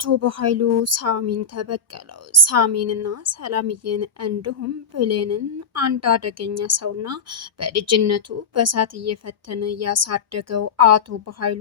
አቶ በኃይሉ ሳሚን ተበቀለው። ሳሚንና ሰላምዬን እንዲሁም ብሌንን አንድ አደገኛ ሰውና በልጅነቱ በእሳት እየፈተነ ያሳደገው አቶ በኃይሉ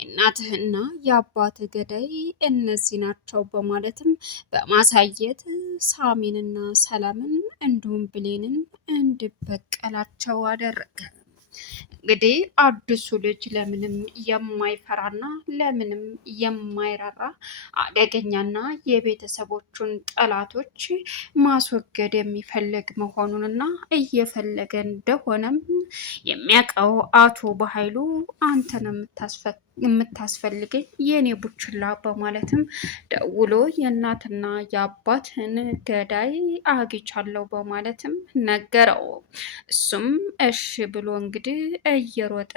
የእናትህና የአባትህ ገዳይ እነዚህ ናቸው በማለትም በማሳየት ሳሚንና ሰላምን እንዲሁም ብሌንን እንዲበቀላቸው አደረገ። እንግዲህ አዲሱ ልጅ ለምንም የማይፈራና ለምንም የማይራራ አደገኛና የቤተሰቦቹን ጠላቶች ማስወገድ የሚፈልግ መሆኑንና እየፈለገ እንደሆነም የሚያውቀው አቶ በኃይሉ አንተን የምታስፈልገኝ የኔ ቡችላ በማለትም ደውሎ የእናትና የአባትን ገዳይ አግኝቻለሁ በማለትም ነገረው። እሱም እሺ ብሎ እንግዲህ እየሮጠ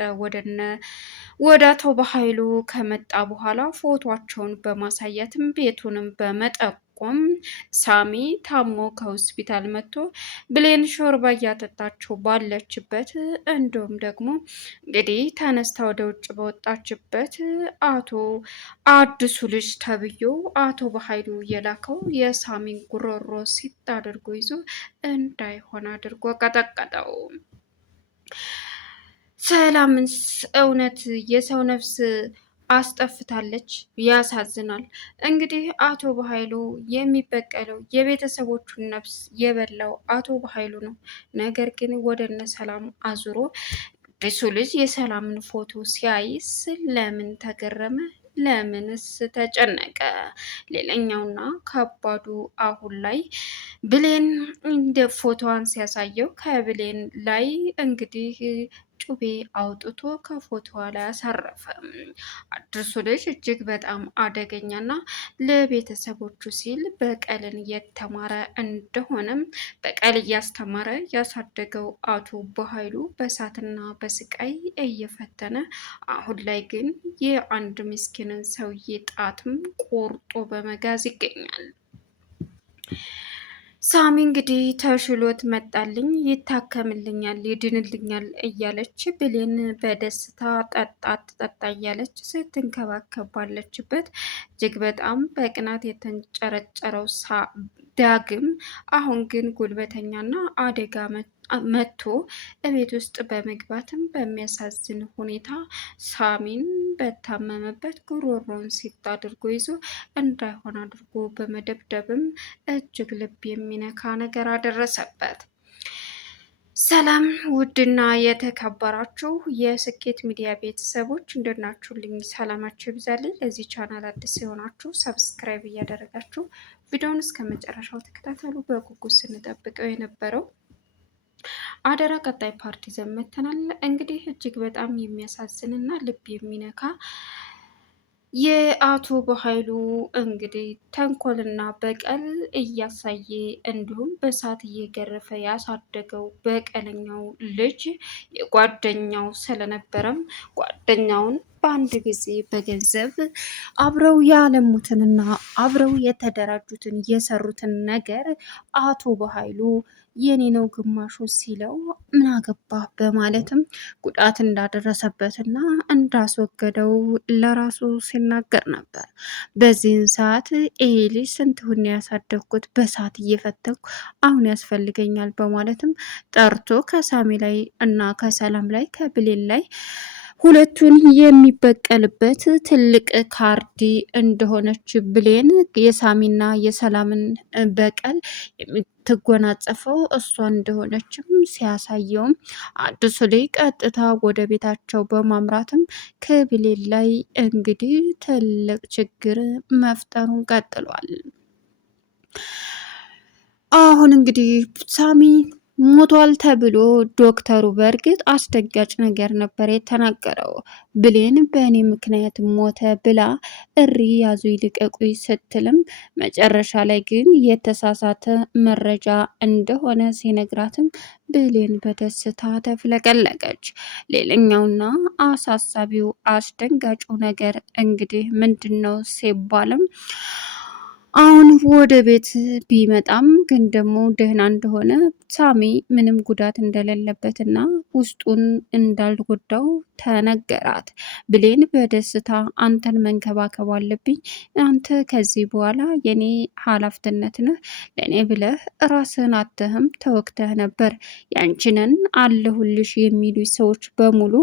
ወደ አቶ በኃይሉ ከመጣ በኋላ ፎቶቸውን በማሳየትም ቤቱንም በመጠቆም ሳሚ ታሞ ከሆስፒታል መጥቶ ብሌን ሾርባ እያጠጣችው ባለችበት እንዲሁም ደግሞ እንግዲህ ተነስታ ወደ ውጭ በወጣችበት አዲሱ ልጅ ተብዬው አቶ በኃይሉ የላከው የሳሚን ጉሮሮ ሲጥ አድርጎ ይዞ እንዳይሆን አድርጎ ቀጠቀጠው። ሰላምንስ እውነት የሰው ነፍስ አስጠፍታለች። ያሳዝናል። እንግዲህ አቶ በኃይሉ የሚበቀለው የቤተሰቦቹን ነፍስ የበላው አቶ በኃይሉ ነው። ነገር ግን ወደ እነ ሰላም አዙሮ አዲሱ ልጅ የሰላምን ፎቶ ሲያይስ ለምን ተገረመ? ለምንስ ተጨነቀ? ሌላኛውና ከባዱ አሁን ላይ ብሌን እንደ ፎቶዋን ሲያሳየው ከብሌን ላይ እንግዲህ ጩቤ አውጥቶ ከፎቶዋ ላይ አሳረፈ። አዲሱ ልጅ እጅግ በጣም አደገኛና ለቤተሰቦቹ ሲል በቀልን የተማረ እንደሆነም በቀል እያስተማረ ያሳደገው አቶ በኃይሉ በእሳትና በስቃይ እየፈተነ አሁን ላይ ግን የአንድ ምስኪንን ሰውዬ ጣትም ቆርጦ በመጋዝ ይገኛል። ሳሚ እንግዲህ ተሽሎት መጣልኝ፣ ይታከምልኛል፣ ይድንልኛል እያለች ብሌን በደስታ ጠጣ እያለች ስትንከባከብ ባለችበት እጅግ በጣም በቅናት የተንጨረጨረው ዳግም አሁን ግን ጉልበተኛና አደጋ መጥቶ እቤት ውስጥ በመግባትም በሚያሳዝን ሁኔታ ሳሚን በታመመበት ጉሮሮን ሲጥ አድርጎ ይዞ እንዳይሆን አድርጎ በመደብደብም እጅግ ልብ የሚነካ ነገር አደረሰበት። ሰላም ውድና የተከበራችሁ የስኬት ሚዲያ ቤተሰቦች እንደናችሁልኝ ሰላማችሁ ይብዛልኝ። ለዚህ ቻናል አዲስ የሆናችሁ ሰብስክራይብ እያደረጋችሁ ቪዲዮውን እስከ መጨረሻው ተከታተሉ። በጉጉት ስንጠብቀው የነበረው አደራ ቀጣይ ፓርቲ ዘመተናል። እንግዲህ እጅግ በጣም የሚያሳዝንና ልብ የሚነካ የአቶ በኃይሉ እንግዲህ ተንኮልና በቀል እያሳየ እንዲሁም በእሳት እየገረፈ ያሳደገው በቀለኛው ልጅ የጓደኛው ስለነበረም ጓደኛውን በአንድ ጊዜ በገንዘብ አብረው ያለሙትንና አብረው የተደራጁትን የሰሩትን ነገር አቶ በኃይሉ የኔ ነው ግማሹ ሲለው ምን አገባህ በማለትም ጉዳት እንዳደረሰበትና እንዳስወገደው ለራሱ ሲናገር ነበር። በዚህን ሰዓት ይሄ ልጅ ስንትሁን ያሳደግኩት በሰዓት እየፈተኩ አሁን ያስፈልገኛል በማለትም ጠርቶ ከሳሚ ላይ እና ከሰላም ላይ ከብሌን ላይ ሁለቱን የሚበቀልበት ትልቅ ካርዲ እንደሆነች ብሌን የሳሚና የሰላምን በቀል የምትጎናጸፈው እሷ እንደሆነችም ሲያሳየውም አዲሱ ላይ ቀጥታ ወደ ቤታቸው በማምራትም ከብሌን ላይ እንግዲህ ትልቅ ችግር መፍጠሩን ቀጥሏል። አሁን እንግዲህ ሳሚ ሞቷል ተብሎ ዶክተሩ በእርግጥ አስደንጋጭ ነገር ነበር የተናገረው። ብሌን በእኔ ምክንያት ሞተ ብላ እሪ ያዙ ይልቀቁኝ ስትልም መጨረሻ ላይ ግን የተሳሳተ መረጃ እንደሆነ ሲነግራትም ብሌን በደስታ ተፍለቀለቀች። ሌላኛውና አሳሳቢው አስደንጋጩ ነገር እንግዲህ ምንድን ነው ሲባልም አሁን ወደ ቤት ቢመጣም ግን ደግሞ ደህና እንደሆነ ሳሚ ምንም ጉዳት እንደሌለበትና ውስጡን እንዳልጎዳው ተነገራት። ብሌን በደስታ አንተን መንከባከብ አለብኝ፣ አንተ ከዚህ በኋላ የኔ ኃላፊነት ነህ፣ ለእኔ ብለህ ራስህን አተህም ተወግተህ ነበር። ያንቺንን አለሁልሽ የሚሉ ሰዎች በሙሉ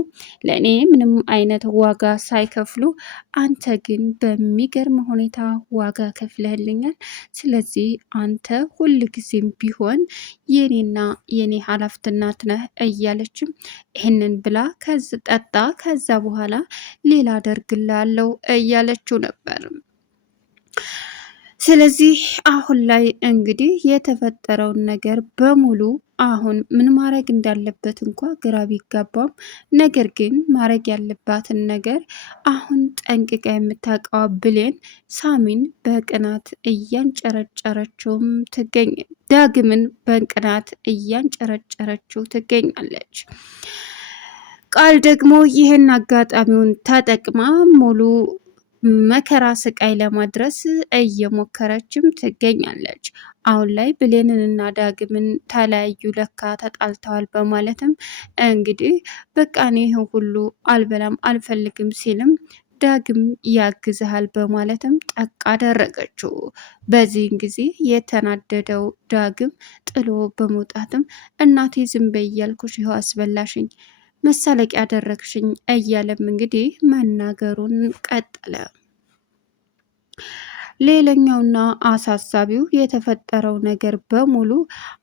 ለእኔ ምንም አይነት ዋጋ ሳይከፍሉ አንተ ግን በሚገርም ሁኔታ ዋጋ ከፍለህ ይልኛል። ስለዚህ አንተ ሁል ጊዜም ቢሆን የኔና የኔ ኃላፊነት ነህ እያለችም ይህንን ብላ ከዚ ጠጣ፣ ከዛ በኋላ ሌላ አደርግልሃለሁ እያለችው ነበር። ስለዚህ አሁን ላይ እንግዲህ የተፈጠረውን ነገር በሙሉ አሁን ምን ማድረግ እንዳለበት እንኳ ግራ ቢጋባም፣ ነገር ግን ማድረግ ያለባትን ነገር አሁን ጠንቅቃ የምታውቀዋ ብሌን ሳሚን በቅናት እያንጨረጨረችውም ትገኝ ዳግምን በቅናት እያንጨረጨረችው ትገኛለች። ቃል ደግሞ ይህን አጋጣሚውን ተጠቅማ ሙሉ መከራ ስቃይ ለማድረስ እየሞከረችም ትገኛለች። አሁን ላይ ብሌንንና ዳግምን ተለያዩ፣ ለካ ተጣልተዋል በማለትም እንግዲህ በቃ እኔ ይህን ሁሉ አልበላም አልፈልግም ሲልም ዳግም ያግዝሃል በማለትም ጠቅ አደረገችው። በዚህን ጊዜ የተናደደው ዳግም ጥሎ በመውጣትም እናቴ ዝም በይ እያልኩሽ ይኸው አስበላሽኝ፣ መሳለቂያ ያደረግሽኝ እያለም እንግዲህ መናገሩን ቀጠለ። ሌላኛውና አሳሳቢው የተፈጠረው ነገር በሙሉ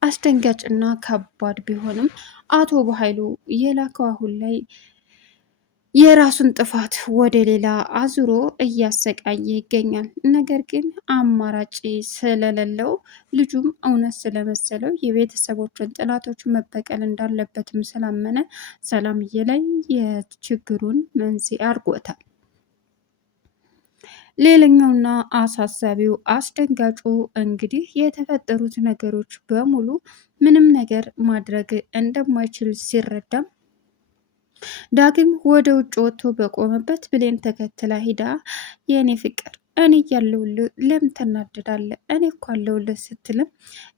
አስደንጋጭና ከባድ ቢሆንም አቶ በኃይሉ የላከው አሁን ላይ የራሱን ጥፋት ወደ ሌላ አዙሮ እያሰቃየ ይገኛል። ነገር ግን አማራጭ ስለሌለው ልጁም እውነት ስለመሰለው የቤተሰቦችን ጥላቶች መበቀል እንዳለበትም ስላመነ ሰላምዬ ላይ የችግሩን መንስኤ አድርጎታል። ሌላኛውና አሳሳቢው አስደንጋጩ እንግዲህ የተፈጠሩት ነገሮች በሙሉ ምንም ነገር ማድረግ እንደማይችል ሲረዳም ዳግም ወደ ውጭ ወጥቶ በቆመበት ብሌን ተከትላ ሂዳ የእኔ ፍቅር እኔ እያለሁልህ ለምን ትናደዳለህ? እኔ እኮ አለሁልህ ስትልም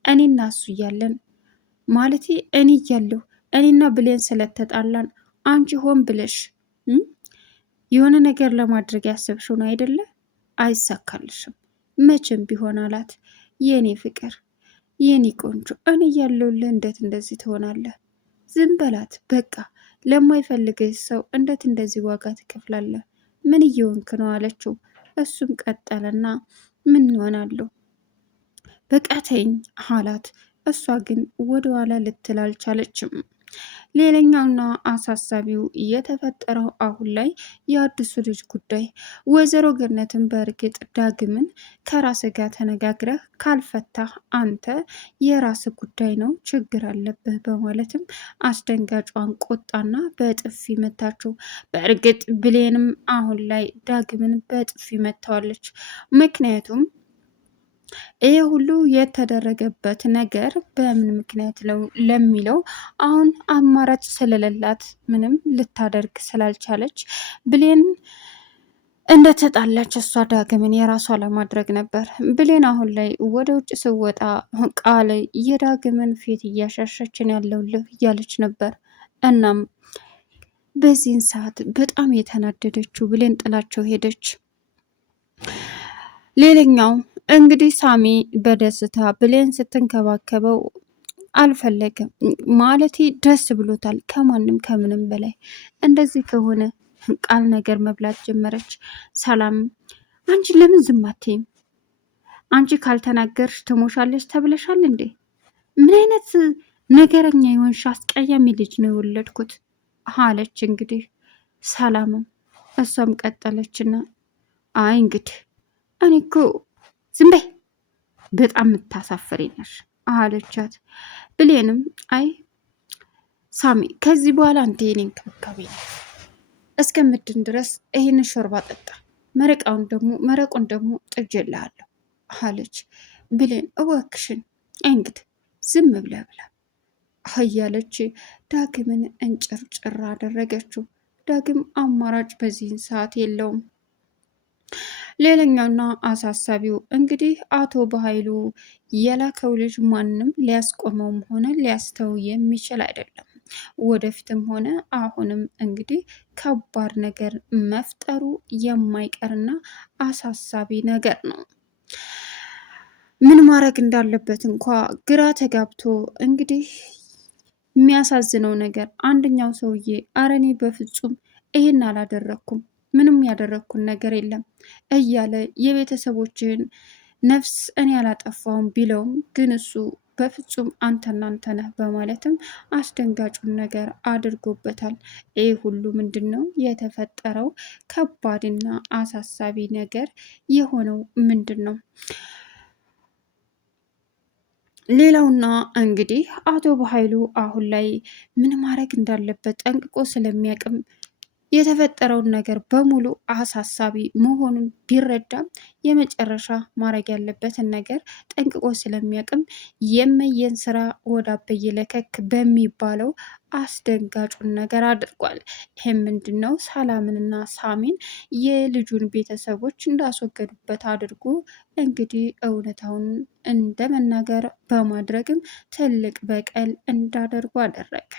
እኔና እሱ እያለን ማለቴ እኔ እያለሁ እኔና ብሌን ስለተጣላን አንቺ ሆን ብለሽ የሆነ ነገር ለማድረግ ያሰብሽውን አይደለ? አይሳካልሽም መቼም ቢሆን አላት። የኔ ፍቅር የኔ ቆንጆ እኔ እያለሁልህ እንዴት እንደዚህ ትሆናለህ? ዝም በላት በቃ። ለማይፈልግህ ሰው እንዴት እንደዚህ ዋጋ ትከፍላለህ? ምን እየሆንክ ነው አለችው። እሱም ቀጠለና ምን ይሆናለሁ በቃ ተይኝ አላት። እሷ ግን ወደኋላ ልትል አልቻለችም። ሌላኛውና አሳሳቢው የተፈጠረው አሁን ላይ የአዲሱ ልጅ ጉዳይ። ወይዘሮ ገነትን በእርግጥ ዳግምን ከራስ ጋር ተነጋግረህ ካልፈታህ አንተ የራስ ጉዳይ ነው፣ ችግር አለብህ በማለትም አስደንጋጯን ቆጣና በጥፊ መታችው። በእርግጥ ብሌንም አሁን ላይ ዳግምን በጥፊ መታዋለች። ምክንያቱም ይህ ሁሉ የተደረገበት ነገር በምን ምክንያት ለሚለው አሁን አማራጭ ስለሌላት ምንም ልታደርግ ስላልቻለች ብሌን እንደተጣላች እሷ ዳግምን የራሷ ለማድረግ ነበር። ብሌን አሁን ላይ ወደ ውጭ ስወጣ ቃል የዳግምን ፊት እያሻሸችን ያለውልህ እያለች ነበር። እናም በዚህን ሰዓት በጣም የተናደደችው ብሌን ጥላቸው ሄደች። ሌላኛው እንግዲህ ሳሚ በደስታ ብሌን ስትንከባከበው አልፈለግም ማለቴ ደስ ብሎታል። ከማንም ከምንም በላይ እንደዚህ ከሆነ ቃል ነገር መብላት ጀመረች። ሰላም አንቺ ለምን ዝም አትይም? አንቺ ካልተናገርሽ ትሞሻለች ተብለሻል እንዴ? ምን አይነት ነገረኛ የሆንሽ አስቀያሚ ልጅ ነው የወለድኩት አለች። እንግዲህ ሰላምም እሷም ቀጠለችና አይ እንግዲህ እኔ እኮ ዝም በይ በጣም የምታሳፍሪ ነሽ አለቻት። ብሌንም አይ ሳሚ ከዚህ በኋላ አንተ የኔ እንክብካቤ እስከምድን ድረስ ይህን ሾርባ ጠጣ፣ መረቁን ደግሞ ጥጄልሃለሁ አለች። ብሌን እባክሽን እንግዲህ ዝም ብላ እያለች ዳግምን እንጭርጭር አደረገችው። ዳግም አማራጭ በዚህን ሰዓት የለውም። ሌላኛውና አሳሳቢው እንግዲህ አቶ በኃይሉ የላከው ልጅ ማንም ሊያስቆመውም ሆነ ሊያስተው የሚችል አይደለም። ወደፊትም ሆነ አሁንም እንግዲህ ከባድ ነገር መፍጠሩ የማይቀርና አሳሳቢ ነገር ነው። ምን ማድረግ እንዳለበት እንኳ ግራ ተጋብቶ እንግዲህ የሚያሳዝነው ነገር አንደኛው ሰውዬ አረኔ በፍጹም ይሄን አላደረግኩም፣ ምንም ያደረግኩን ነገር የለም እያለ የቤተሰቦችን ነፍስ እኔ ያላጠፋውም ቢለውም ግን እሱ በፍጹም አንተና አንተ ነህ በማለትም አስደንጋጩን ነገር አድርጎበታል። ይህ ሁሉ ምንድን ነው የተፈጠረው? ከባድና አሳሳቢ ነገር የሆነው ምንድን ነው? ሌላውና እንግዲህ አቶ በኃይሉ አሁን ላይ ምን ማድረግ እንዳለበት ጠንቅቆ ስለሚያቅም የተፈጠረውን ነገር በሙሉ አሳሳቢ መሆኑን ቢረዳም የመጨረሻ ማድረግ ያለበትን ነገር ጠንቅቆ ስለሚያቅም የመየን ስራ ወደ አበየ ለከክ በሚባለው አስደንጋጩን ነገር አድርጓል። ይህም ምንድን ነው? ሰላምንና ሳሚን የልጁን ቤተሰቦች እንዳስወገዱበት አድርጎ እንግዲህ እውነታውን እንደ መናገር በማድረግም ትልቅ በቀል እንዳደርጉ አደረገ።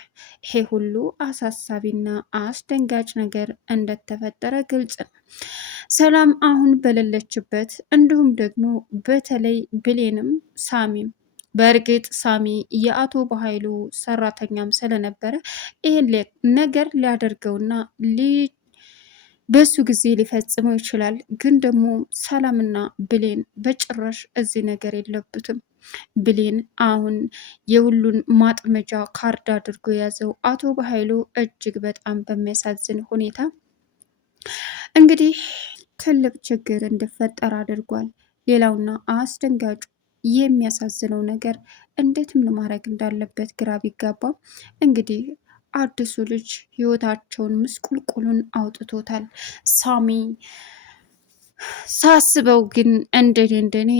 ይሄ ሁሉ አሳሳቢና አስደንጋጭ ነገር እንደተፈጠረ ግልጽ ነው። ሰላም አሁን በሌለችበት እንዲሁም ደግሞ በተለይ ብሌንም ሳሚም በእርግጥ ሳሚ የአቶ በኃይሉ ሰራተኛም ስለነበረ ይህን ነገር ሊያደርገውና በሱ ጊዜ ሊፈጽመው ይችላል። ግን ደግሞ ሰላምና ብሌን በጭራሽ እዚህ ነገር የለብትም። ብሌን አሁን የሁሉን ማጥመጃ ካርድ አድርጎ የያዘው አቶ በኃይሉ እጅግ በጣም በሚያሳዝን ሁኔታ እንግዲህ ትልቅ ችግር እንዲፈጠር አድርጓል። ሌላውና አስደንጋጩ የሚያሳዝነው ነገር እንዴት ምን ማድረግ እንዳለበት ግራ ቢጋባም እንግዲህ አዲሱ ልጅ ህይወታቸውን ምስቁልቁሉን አውጥቶታል። ሳሚ ሳስበው ግን እንደኔ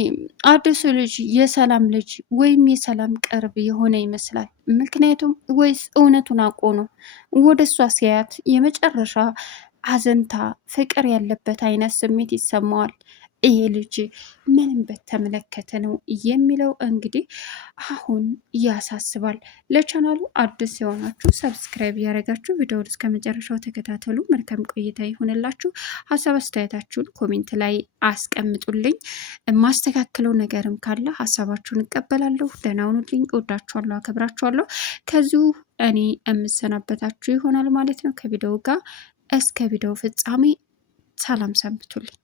አዲሱ ልጅ የሰላም ልጅ ወይም የሰላም ቅርብ የሆነ ይመስላል። ምክንያቱም ወይስ እውነቱን አውቆ ነው? ወደ እሷ ሲያያት የመጨረሻ አዘንታ ፍቅር ያለበት አይነት ስሜት ይሰማዋል። ይሄ ልጅ ምንም በተመለከተ ነው የሚለው እንግዲህ አሁን ያሳስባል። ለቻናሉ አዲስ የሆናችሁ ሰብስክራይብ ያደረጋችሁ ቪዲዮውን እስከ መጨረሻው ተከታተሉ። መልካም ቆይታ ይሆንላችሁ። ሀሳብ አስተያየታችሁን ኮሜንት ላይ አስቀምጡልኝ። ማስተካከለው ነገርም ካለ ሀሳባችሁን እቀበላለሁ። ደህና ሁኑልኝ። እወዳችኋለሁ፣ አከብራችኋለሁ። ከዚሁ እኔ የምሰናበታችሁ ይሆናል ማለት ነው ከቪዲዮ ጋር። እስከ ቪዲዮ ፍጻሜ ሰላም ሰንብቱልኝ።